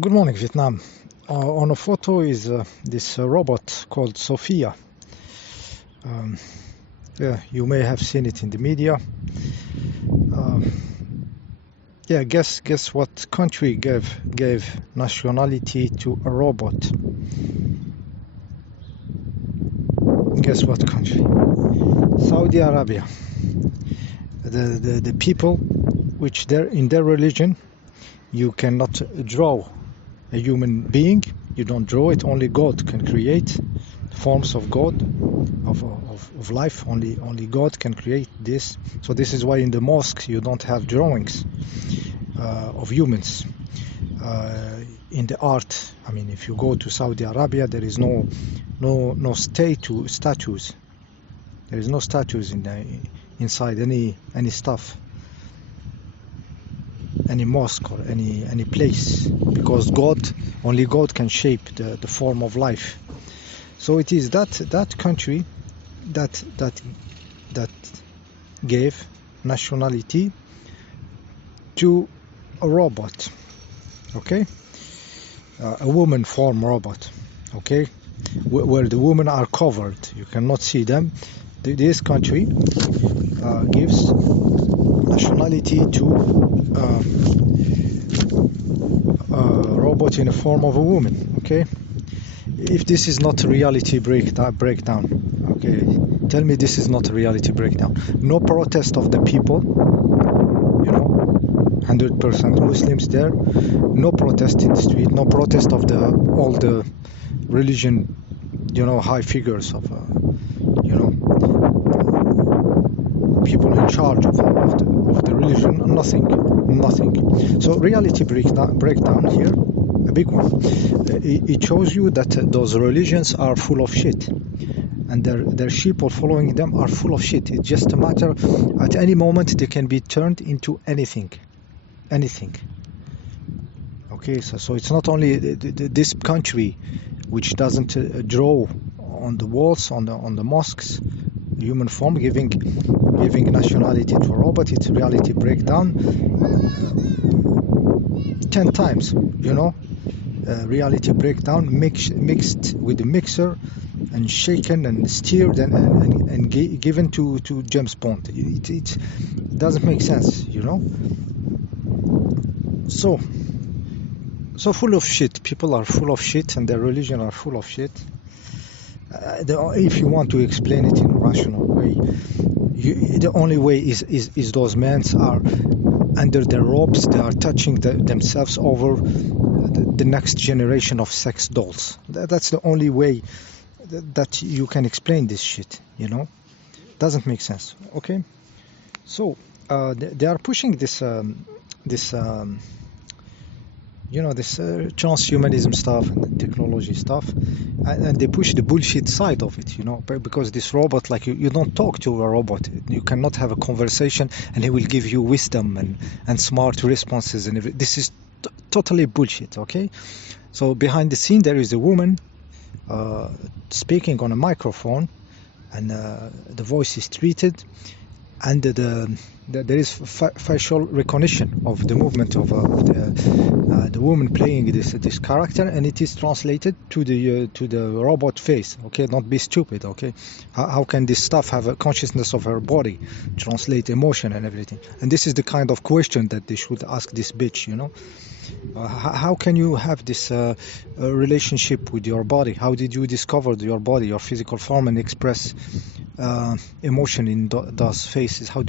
Good morning, Vietnam. On a photo is this robot called Sophia. Um, yeah, you may have seen it in the media. Um, yeah, guess what country gave nationality to a robot? Guess what country? Saudi Arabia. The people, which in their religion, you cannot draw a human being. You don't draw it. Only God can create forms of God, of life. Only God can create this. So this is why in the mosque you don't have drawings of humans. In the art, I mean, if you go to Saudi Arabia, there is no statues. There is no statues inside any stuff, any mosque or any place, because only God can shape the form of life. So it is that country that gave nationality to a robot, okay, a woman form robot, okay, where the women are covered, you cannot see them. This country gives nationality to a robot in the form of a woman, okay. If this is not a reality breakdown, okay, tell me this is not a reality breakdown. No protest of the people, 100% Muslims there. No protest in the street. No protest of all the religion, high figures of, people in charge of the religion. Nothing. So reality breakdown here, a big one. It shows you that those religions are full of shit, and their sheeple following them are full of shit. It's just a matter, at any moment they can be turned into anything. Okay, so it's not only this country which doesn't draw on the walls, on the mosques, human form, giving nationality to a robot. It's reality breakdown 10 times, reality breakdown mixed with the mixer and shaken and stirred and given to James Bond. It doesn't make sense, So full of shit. People are full of shit, and their religion are full of shit. If you want to explain it in a rational way, the only way is those men are under their robes. They are touching themselves over the next generation of sex dolls. That's the only way that you can explain this shit. Doesn't make sense. Okay, so they are pushing this transhumanism stuff and technology stuff, and they push the bullshit side of it, because this robot, like you don't talk to a robot. You cannot have a conversation and he will give you wisdom and smart responses, and this is totally bullshit, okay? So behind the scene there is a woman speaking on a microphone, and the voice is treated, and there is facial recognition of the movement of the woman playing this character, and it is translated to the robot face. Okay, don't be stupid. Okay, how can this stuff have a consciousness of her body, translate emotion and everything? And this is the kind of question that they should ask this bitch. How can you have this relationship with your body? How did you discover your body, your physical form, and express emotion in those faces? How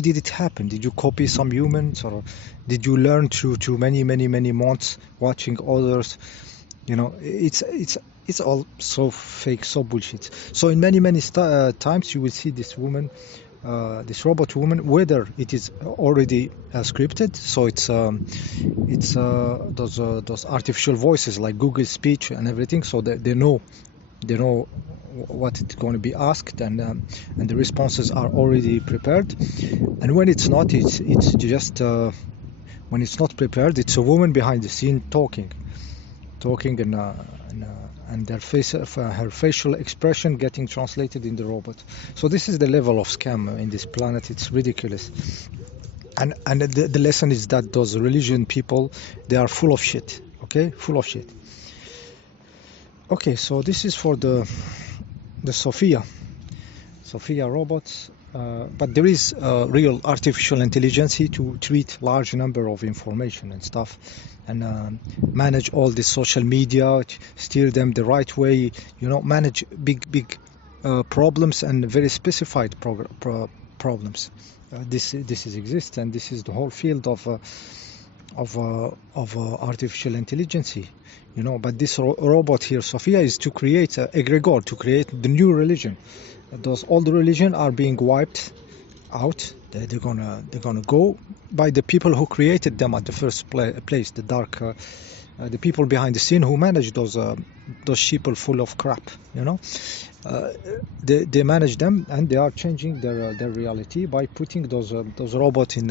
did it happen? Did you copy some humans, or did you learn through many months watching others? It's all so fake, so bullshit. So in many times you will see this woman, this robot woman, whether it is already scripted, so it's those artificial voices like Google Speech and everything, so that they know what it's going to be asked, and the responses are already prepared. And when it's not, it's just when it's not prepared, it's a woman behind the scene talking, and her facial expression getting translated in the robot. So this is the level of scam in this planet. It's ridiculous. And the lesson is that those religion people, they are full of shit. Okay, full of shit. Okay, so this is for the Sophia robots, but there is real artificial intelligence to treat large number of information and stuff, and manage all the social media, steer them the right way, manage big problems and very specified problems. This is exist, and this is the whole field of artificial intelligence, but this robot here, Sophia, is to create an egregore, to create the new religion. Those old religion are being wiped out. They're gonna go by the people who created them at the first place, the dark, the people behind the scene who manage those sheeple full of crap. They manage them, and they are changing their reality by putting those robots in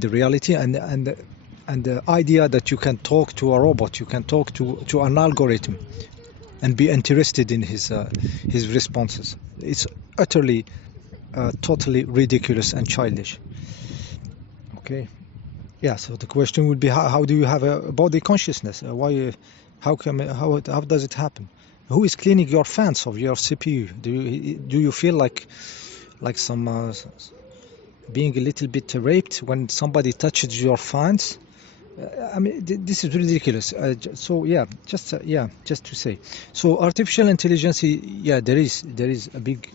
the reality, and the idea that you can talk to a robot, you can talk to an algorithm, and be interested in his responses. It's utterly, totally ridiculous and childish. Okay, yeah. So the question would be, how do you have a body consciousness? How does it happen? Who is cleaning your fans of your CPU? Do you feel like some being a little bit raped when somebody touches your fans? I mean, this is ridiculous. So yeah, just to say. So artificial intelligence, yeah, there is a big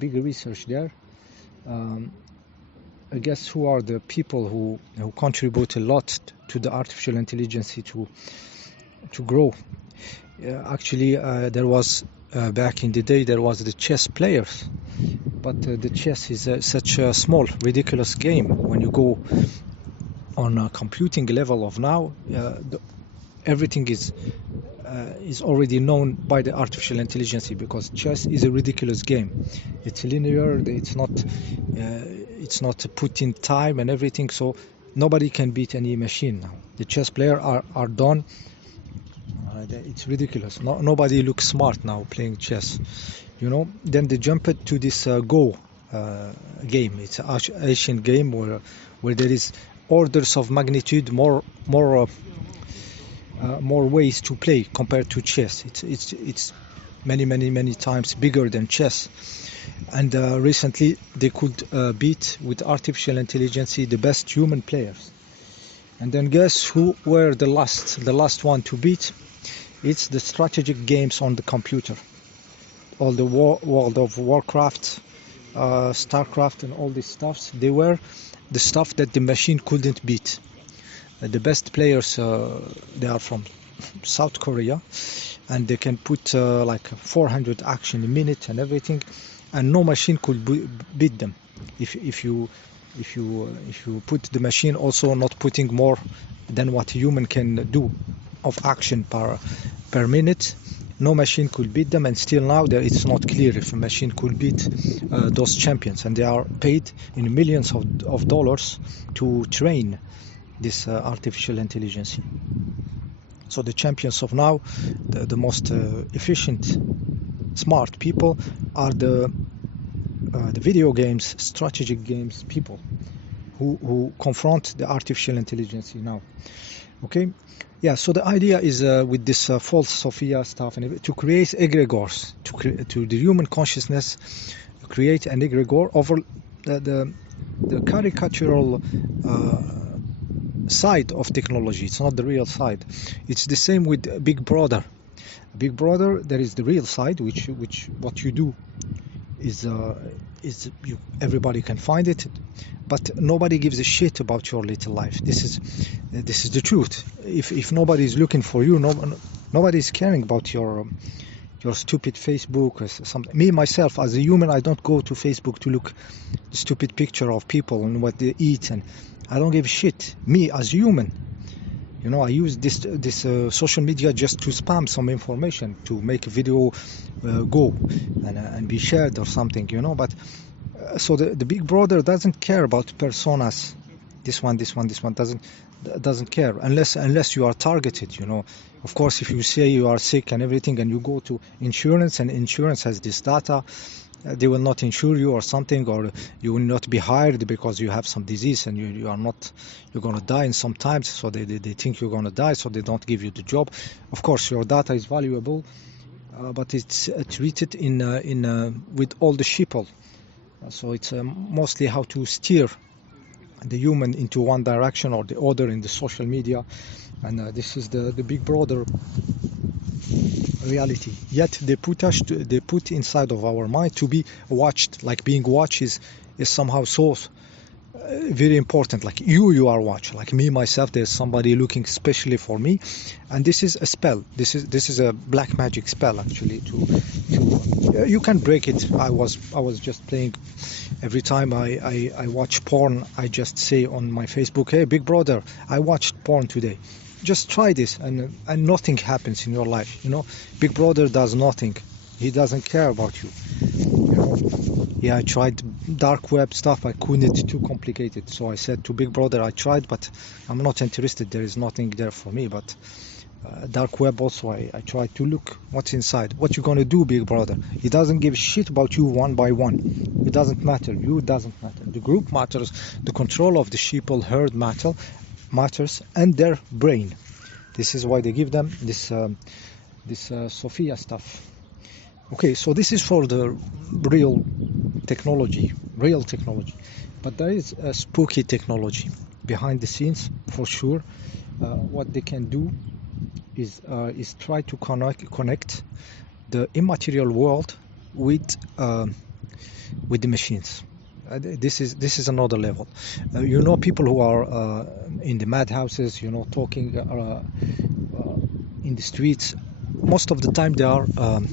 research there. I guess who are the people who contribute a lot to the artificial intelligence to grow. Actually, there was back in the day there was the chess players, but the chess is such a small, ridiculous game. When you go on a computing level of now, everything is already known by the artificial intelligence, because chess is a ridiculous game. It's linear. It's not put in time and everything. So nobody can beat any machine now. The chess players are done. It's ridiculous. Nobody looks smart now playing chess. Then they jump to this Go game. It's an Asian game where there is orders of magnitude more ways to play compared to chess. It's many times bigger than chess. And recently they could beat with artificial intelligence the best human players. And then guess who were the last one to beat? It's the strategic games on the computer. All the World of Warcraft, Starcraft, and all these stuffs. They were the stuff that the machine couldn't beat. The best players, they are from South Korea, and they can put like 400 action a minute and everything, and no machine could beat them. If you put the machine also not putting more than what a human can do of action per minute, no machine could beat them. And still now it's not clear if a machine could beat those champions, and they are paid in millions of dollars to train this artificial intelligence. So the champions of now, the most efficient, smart people, are the video games, strategic games people who confront the artificial intelligence now. Okay, yeah. So the idea is with this false Sophia stuff, and to create egregores, to the human consciousness, create an egregore over the caricatural side of technology. It's not the real side. It's the same with Big Brother. Big Brother, there is the real side, which what you do is everybody can find it, but nobody gives a shit about your little life. This is the truth. If nobody is looking for you, nobody is caring about your stupid Facebook or something. Me myself, as a human, I don't go to Facebook to look the stupid picture of people and what they eat, and I don't give a shit. Me as a human, I use this social media just to spam some information, to make a video go and be shared or something, But so the Big Brother doesn't care about personas. This one doesn't care unless you are targeted, Of course, if you say you are sick and everything, and you go to insurance, and insurance has this data, they will not insure you or something, or you will not be hired because you have some disease and you are not, you're going to die in some times, so they think you're going to die, so they don't give you the job. Of course your data is valuable, but it's treated with all the sheeple. So it's mostly how to steer the human into one direction or the other in the social media, and this is the big brother reality. Yet they put inside of our mind to be watched. Like being watched is somehow so very important. Like you are watched. Like me myself, there's somebody looking specially for me, and this is a spell. This is a black magic spell actually. To you can break it. I was just playing. Every time I watch porn, I just say on my Facebook, hey big brother, I watched porn today. Just try this, and nothing happens in your life. Big brother does nothing. He doesn't care about you. Yeah, I tried dark web stuff. I couldn't. It's too complicated. So I said to big brother, I tried, but I'm not interested. There is nothing there for me. But dark web also, I tried to look what's inside. What you gonna do, big brother? He doesn't give shit about you one by one. It doesn't matter. You doesn't matter. The group matters. The control of the sheeple herd matters, and their brain. This is why they give them this sophia stuff. Okay, so this is for the real technology, but there is a spooky technology behind the scenes for sure. What they can do is try to connect the immaterial world with the machines. This is another level. People who are in the madhouses, talking in the streets. Most of the time they are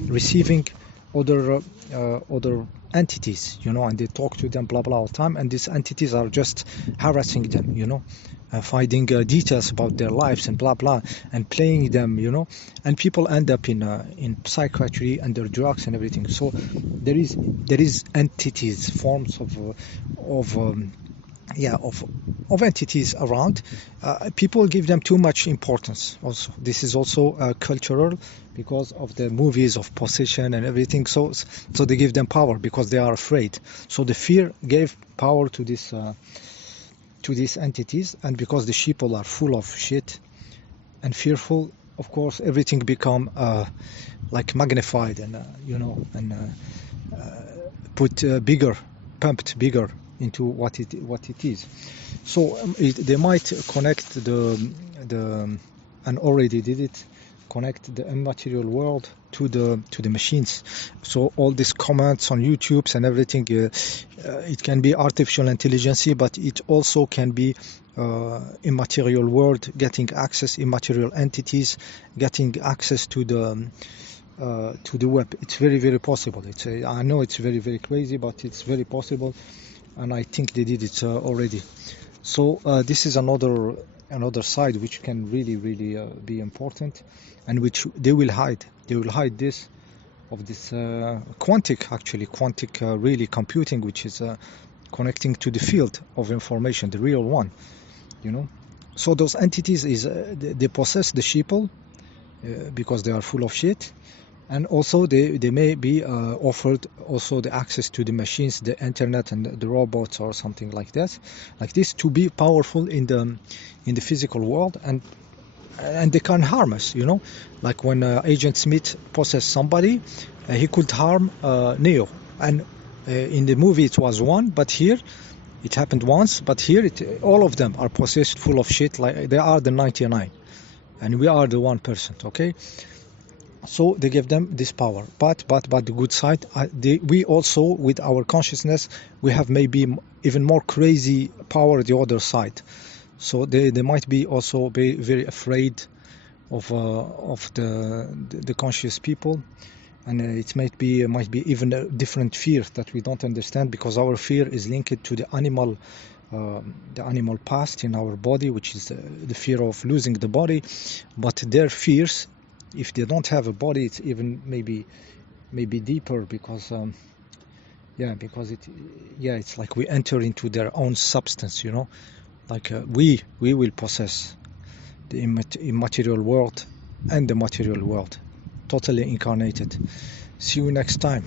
receiving other entities, and they talk to them blah blah all the time, and these entities are just harassing them, finding details about their lives and blah blah, and playing them, and people end up in psychiatry under drugs and everything. So there is entities, forms of entities around. People give them too much importance. Also, this is also cultural because of the movies of possession and everything. So they give them power because they are afraid. So the fear gave power to these entities, and because the sheeple are full of shit and fearful, of course everything become like magnified and pumped bigger into what it is. So they might connect and already did it, connect the immaterial world to the machines. So all these comments on YouTube and everything, it can be artificial intelligence, but it also can be immaterial world getting access, immaterial entities getting access to the web. It's very, very possible. I know it's very, very crazy, but it's very possible. And I think they did it already. So this is another side which can really, really be important, and which they will hide. They will hide this quantic really computing, which is connecting to the field of information, the real one. So those entities they possess the sheeple because they are full of shit. And also they may be offered also the access to the machines, the internet and the robots or something like this to be powerful in the physical world, and they can harm us, like when Agent Smith possessed somebody, he could harm Neo, and in the movie it was one, but here it happened once, but here all of them are possessed full of shit, like they are the 99 and we are the 1%, okay? So they give them this power, but the good side, we also, with our consciousness, we have maybe even more crazy power the other side. So they might be also be very afraid of the conscious people, and it might be even a different fear that we don't understand, because our fear is linked to the animal past in our body, which is the fear of losing the body. But their fears, if they don't have a body, it's even maybe deeper, because it's like we enter into their own substance, like we will possess the immaterial world and the material world, totally incarnated. See you next time.